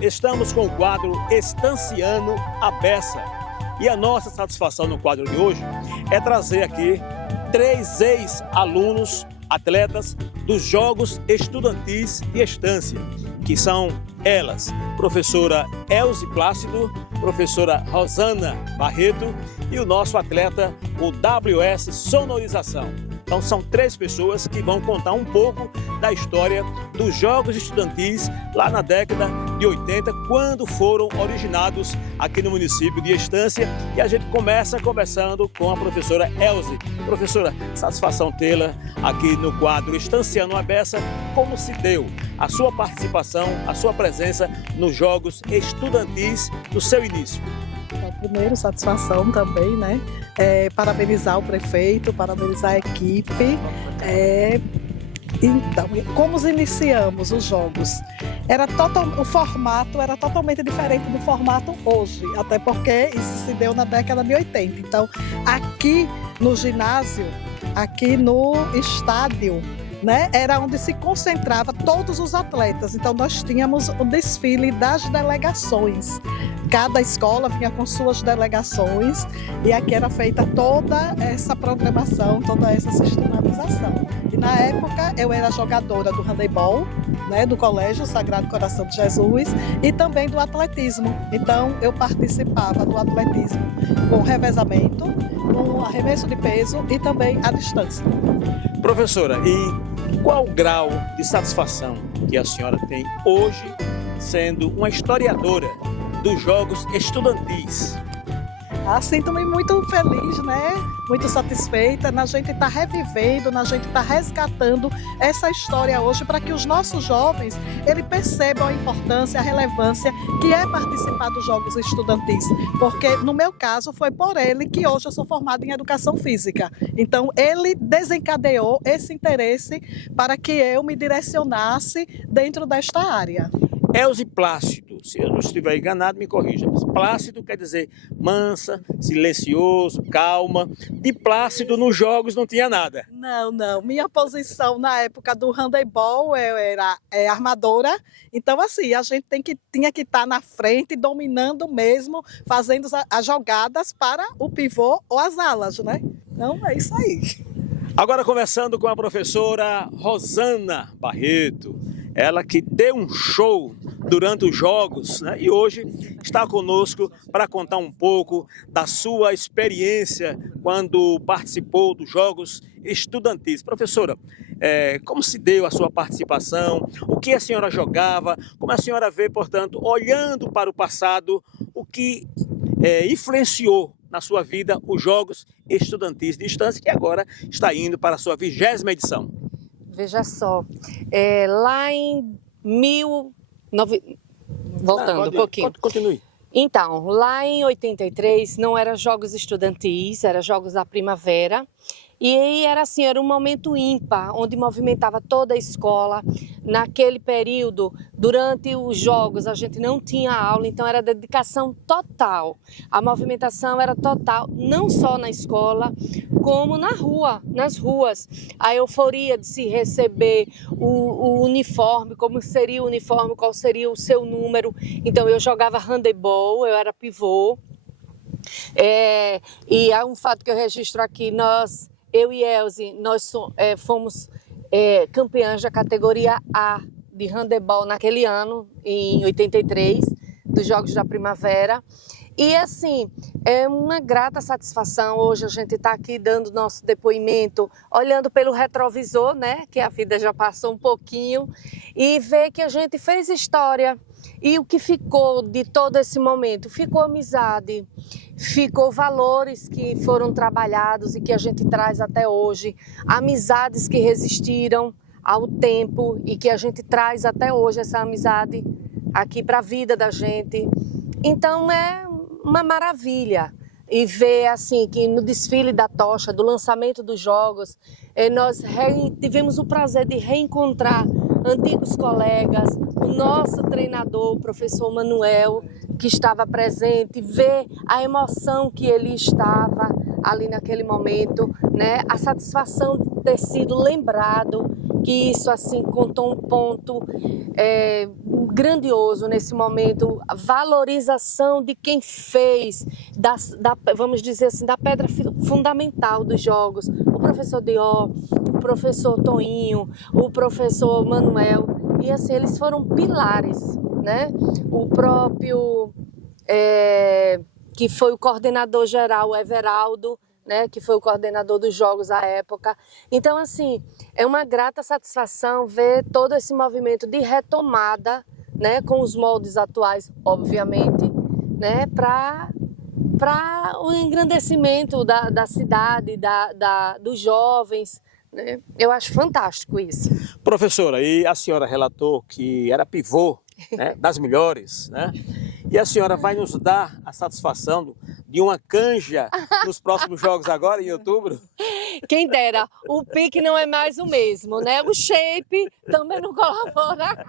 estamos com o quadro Estanciando a Beça. E a nossa satisfação no quadro de hoje é trazer aqui 3 ex-alunos, atletas dos Jogos Estudantis de Estância, que são elas, professora Elze Plácido, professora Rosana Barreto e o nosso atleta, o WS Sonorização. Então são 3 pessoas que vão contar um pouco da história dos Jogos Estudantis lá na década de 80, quando foram originados aqui no município de Estância. E a gente começa conversando com a professora Elze. Professora, satisfação tê-la aqui no quadro Estanciando a Beça. Como se deu a sua participação, a sua presença nos Jogos Estudantis no seu início? Primeiro, satisfação também, né? Parabenizar o prefeito, parabenizar a equipe. Então, como iniciamos os jogos? O formato era totalmente diferente do formato hoje, até porque isso se deu na década de 80. Então, aqui no ginásio, aqui no estádio, né, era onde se concentrava todos os atletas. Então nós tínhamos o desfile das delegações. Cada escola vinha com suas delegações e aqui era feita toda essa programação, toda essa sistematização. E na época eu era jogadora do handebol, né, do Colégio Sagrado Coração de Jesus e também do atletismo. Então eu participava do atletismo com revezamento, com arremesso de peso e também à distância. Professora, e qual o grau de satisfação que a senhora tem hoje sendo uma historiadora dos Jogos Estudantis? Sinto-me muito feliz, né? Muito satisfeita na gente estar revivendo, na gente estar resgatando essa história hoje para que os nossos jovens percebam a importância, a relevância que é participar dos Jogos Estudantis. Porque no meu caso foi por ele que hoje eu sou formada em Educação Física. Então ele desencadeou esse interesse para que eu me direcionasse dentro desta área. Elze Plácido, se eu não estiver enganado, me corrija. Plácido quer dizer mansa, silencioso, calma. De Plácido nos jogos não tinha nada. Não. Minha posição na época do handebol eu era armadora. Então, assim, a gente tinha que estar na frente, dominando mesmo, fazendo as jogadas para o pivô ou as alas, né? Então, é isso aí. Agora conversando com a professora Rosana Barreto. Ela que deu um show durante os Jogos, né? E hoje está conosco para contar um pouco da sua experiência quando participou dos Jogos Estudantis. Professora, como se deu a sua participação? O que a senhora jogava? Como a senhora vê, portanto, olhando para o passado, o que influenciou na sua vida os Jogos Estudantis de Estância, que agora está indo para a sua 20ª edição? Veja só, lá em voltando um pouquinho. Continue. Então, lá em 83 não era Jogos Estudantis, era Jogos da Primavera. E aí era assim, era um momento ímpar, onde movimentava toda a escola. Naquele período, durante os jogos, a gente não tinha aula, então era dedicação total. A movimentação era total, não só na escola, como na rua, nas ruas. A euforia de se receber o uniforme, como seria o uniforme, qual seria o seu número. Então eu jogava handebol, eu era pivô. E há um fato que eu registro aqui, eu e Elze, nós fomos campeãs da categoria A de handebol naquele ano, em 83, dos Jogos da Primavera. E assim, é uma grata satisfação hoje a gente estar aqui dando nosso depoimento, olhando pelo retrovisor, né, que a vida já passou um pouquinho, e ver que a gente fez história. E o que ficou de todo esse momento? Ficou amizade, ficou valores que foram trabalhados e que a gente traz até hoje, amizades que resistiram ao tempo e que a gente traz até hoje essa amizade aqui para a vida da gente. Então é uma maravilha. E ver assim que no desfile da tocha, do lançamento dos jogos, nós tivemos o prazer de reencontrar antigos colegas, o nosso treinador, o professor Manuel, que estava presente, ver a emoção que ele estava ali naquele momento, né? A satisfação de ter sido lembrado, que isso assim contou um ponto grandioso nesse momento, a valorização de quem fez, vamos dizer assim, da pedra fundamental dos jogos, o professor Dió, o professor Toinho, o professor Manuel, e assim, eles foram pilares, né? O próprio, que foi o coordenador geral, o Everaldo, né, que foi o coordenador dos jogos à época. Então, assim, é uma grata satisfação ver todo esse movimento de retomada, né, com os moldes atuais, obviamente, né, para o engrandecimento da cidade, dos jovens, né? Eu acho fantástico isso. Professora, e a senhora relatou que era pivô, né, das melhores, né? E a senhora vai nos dar a satisfação de uma canja nos próximos jogos agora, em outubro? Quem dera, o pique não é mais o mesmo, né? O shape também não colabora,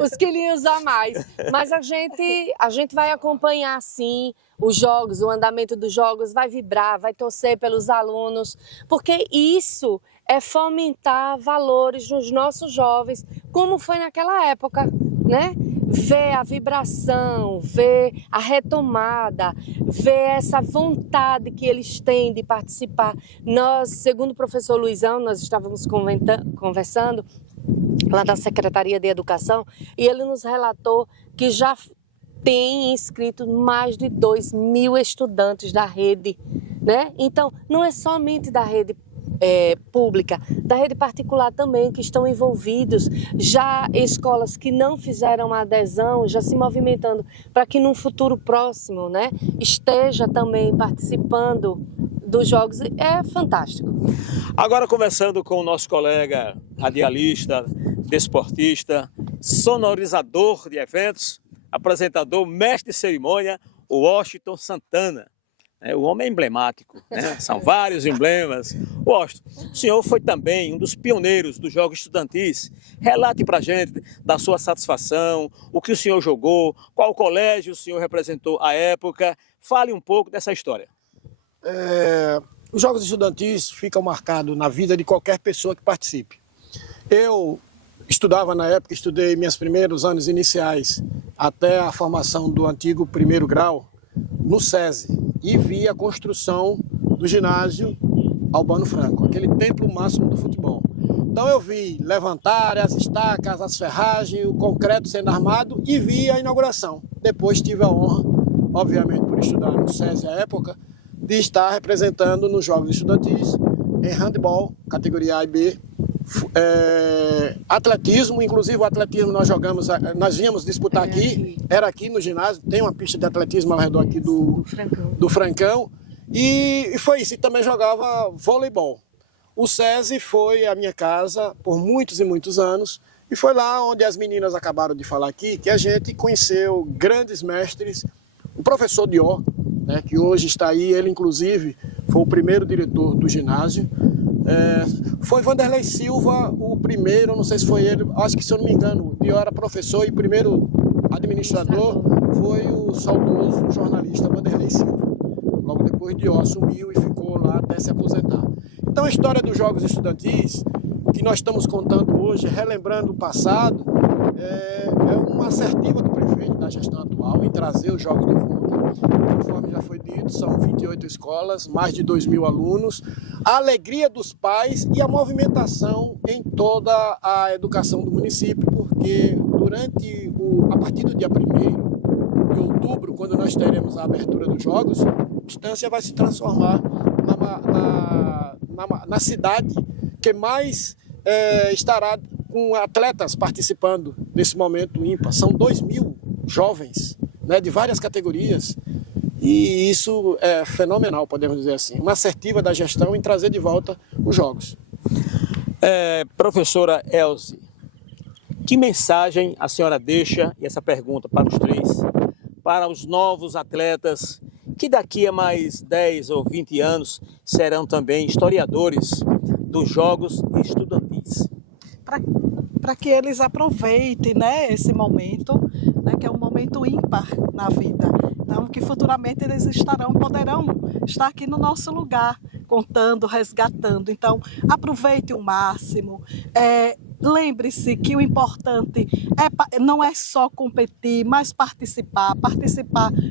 os quilinhos a mais. Mas a gente vai acompanhar, sim, os jogos, o andamento dos jogos, vai vibrar, vai torcer pelos alunos, porque isso é fomentar valores nos nossos jovens, como foi naquela época, né? Ver a vibração, ver a retomada, ver essa vontade que eles têm de participar. Nós, segundo o professor Luizão, nós estávamos conversando lá da Secretaria de Educação, e ele nos relatou que já tem inscrito mais de 2.000 estudantes da rede, né? Então, não é somente da rede pública, da rede particular também, que estão envolvidos, já escolas que não fizeram a adesão, já se movimentando para que num futuro próximo, né, esteja também participando dos jogos. É fantástico. Agora, conversando com o nosso colega radialista, desportista, sonorizador de eventos, apresentador, mestre de cerimônia, o Washington Santana. O homem é emblemático, né? São vários emblemas. Washington, o senhor foi também um dos pioneiros dos Jogos Estudantis. Relate para a gente da sua satisfação, o que o senhor jogou, qual colégio o senhor representou à época. Fale um pouco dessa história. Os Jogos Estudantis ficam marcados na vida de qualquer pessoa que participe. Eu estudava na época, estudei meus primeiros anos iniciais até a formação do antigo primeiro grau no SESI. E vi a construção do ginásio Albano Franco, aquele templo máximo do futebol. Então eu vi levantar as estacas, as ferragens, o concreto sendo armado e vi a inauguração. Depois tive a honra, obviamente por estudar no SESI à época, de estar representando nos Jogos Estudantis em handebol, categoria A e B, atletismo, inclusive o atletismo nós vínhamos disputar aqui, era aqui no ginásio, tem uma pista de atletismo ao redor aqui do Francão, e foi isso, e também jogava voleibol. O SESI foi a minha casa por muitos e muitos anos, e foi lá onde as meninas acabaram de falar aqui, que a gente conheceu grandes mestres, o professor Dió, né, que hoje está aí, ele inclusive foi o primeiro diretor do ginásio. Foi Vanderlei Silva o primeiro, não sei se foi ele, acho que se eu não me engano, o Dió era professor e o primeiro administrador foi o saudoso jornalista Vanderlei Silva. Logo depois Dió assumiu e ficou lá até se aposentar. Então a história dos Jogos Estudantis, que nós estamos contando hoje, relembrando o passado, é uma assertiva do prefeito da gestão atual em trazer os Jogos de volta. Conforme já foi dito, são 28 escolas, mais de 2.000 alunos, a alegria dos pais e a movimentação em toda a educação do município, porque a partir do dia 1º de outubro, quando nós teremos a abertura dos Jogos, a Estância vai se transformar na cidade que mais estará com atletas participando desse momento ímpar. São 2.000 jovens, né, de várias categorias, e isso é fenomenal, podemos dizer assim. Uma assertiva da gestão em trazer de volta os Jogos. Professora Elze, que mensagem a senhora deixa, e essa pergunta para os três, para os novos atletas que daqui a mais 10 ou 20 anos serão também historiadores dos Jogos Estudantis? Para que eles aproveitem, né, esse momento, né, que é um momento ímpar na vida. Então, que futuramente eles poderão estar aqui no nosso lugar, contando, resgatando. Então, aproveite o máximo, lembre-se que o importante não é só competir, mas participar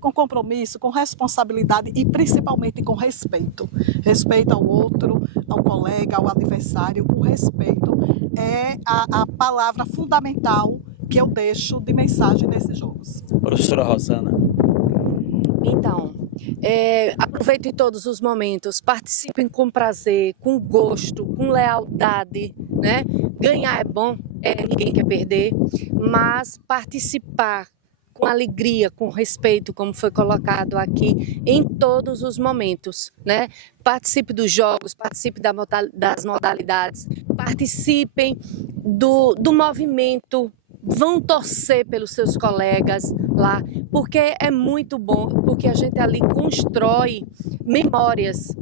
com compromisso, com responsabilidade e principalmente com respeito. Respeito ao outro, ao colega, ao adversário. O respeito é a palavra fundamental que eu deixo de mensagem nesses jogos. Professora Rosana. Então, aproveitem todos os momentos, participem com prazer, com gosto, com lealdade, né? Ganhar é bom, ninguém quer perder, mas participar com alegria, com respeito, como foi colocado aqui, em todos os momentos, né? Participe dos jogos, participe das modalidades, participem do movimento, vão torcer pelos seus colegas lá, porque é muito bom, porque a gente ali constrói memórias,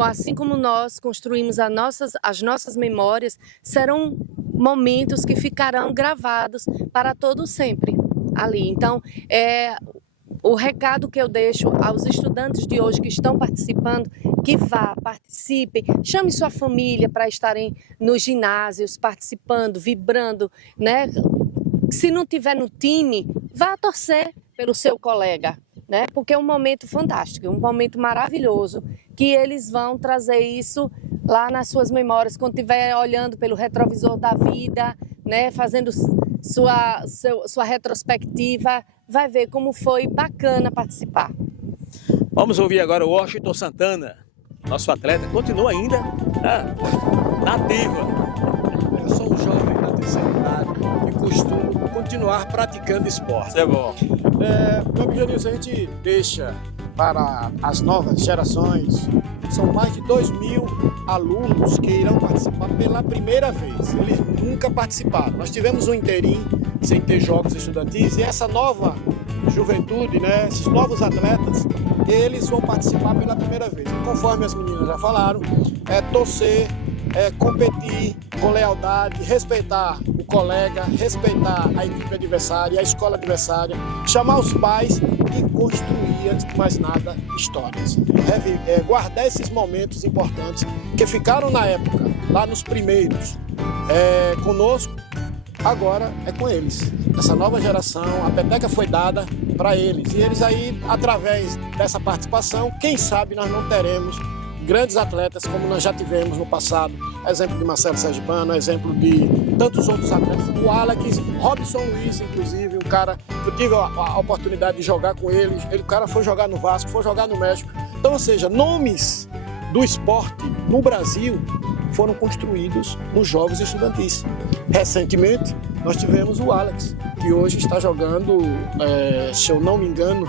assim como nós construímos as nossas memórias, serão momentos que ficarão gravados para todo sempre ali. Então, o recado que eu deixo aos estudantes de hoje que estão participando, que participem, chame sua família para estarem nos ginásios, participando, vibrando, né? Se não tiver no time, vá torcer pelo seu colega, né? Porque é um momento fantástico, um momento maravilhoso, que eles vão trazer isso lá nas suas memórias, quando estiver olhando pelo retrovisor da vida, né? Fazendo sua retrospectiva, vai ver como foi bacana participar. Vamos ouvir agora o Washington Santana, nosso atleta, continua ainda na ativa. Eu sou um jovem da terceira idade e costumo continuar praticando esporte. Isso é bom. Meu objetivo, a gente deixa para as novas gerações, são mais de 2.000 alunos que irão participar pela primeira vez. Eles nunca participaram. Nós tivemos um inteirinho sem ter jogos estudantis e essa nova juventude, né, esses novos atletas, eles vão participar pela primeira vez. Conforme as meninas já falaram, torcer, competir com lealdade, respeitar o colega, respeitar a equipe adversária, a escola adversária, chamar os pais e construir, antes de mais nada, histórias. Guardar esses momentos importantes que ficaram na época, lá nos primeiros, conosco, agora é com eles. Essa nova geração, a peteca foi dada para eles. E eles aí, através dessa participação, quem sabe nós não teremos grandes atletas como nós já tivemos no passado. Exemplo de Marcelo Sergipano, exemplo de tantos outros atletas. O Alex, Robson Luiz, inclusive, um cara que eu tive a oportunidade de jogar com ele. O cara foi jogar no Vasco, foi jogar no México. Então, ou seja, nomes do esporte no Brasil foram construídos nos Jogos Estudantis. Recentemente, nós tivemos o Alex, que hoje está jogando, se eu não me engano,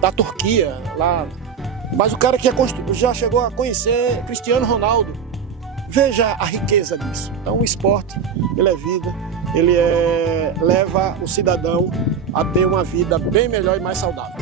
da Turquia, lá. Mas o cara que já chegou a conhecer Cristiano Ronaldo. Veja a riqueza disso. Então o esporte, ele é vida, ele leva o cidadão a ter uma vida bem melhor e mais saudável.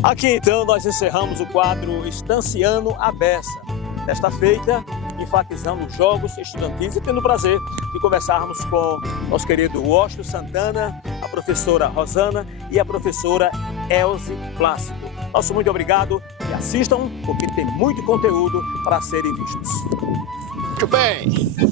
Aqui então nós encerramos o quadro Estanciando a Beça. Desta feita, enfatizando os jogos estudantis e tendo o prazer de conversarmos com nosso querido Washington Santana, a professora Rosana e a professora Elze Plácido. Nosso muito obrigado e assistam, porque tem muito conteúdo para serem vistos. Muito bem!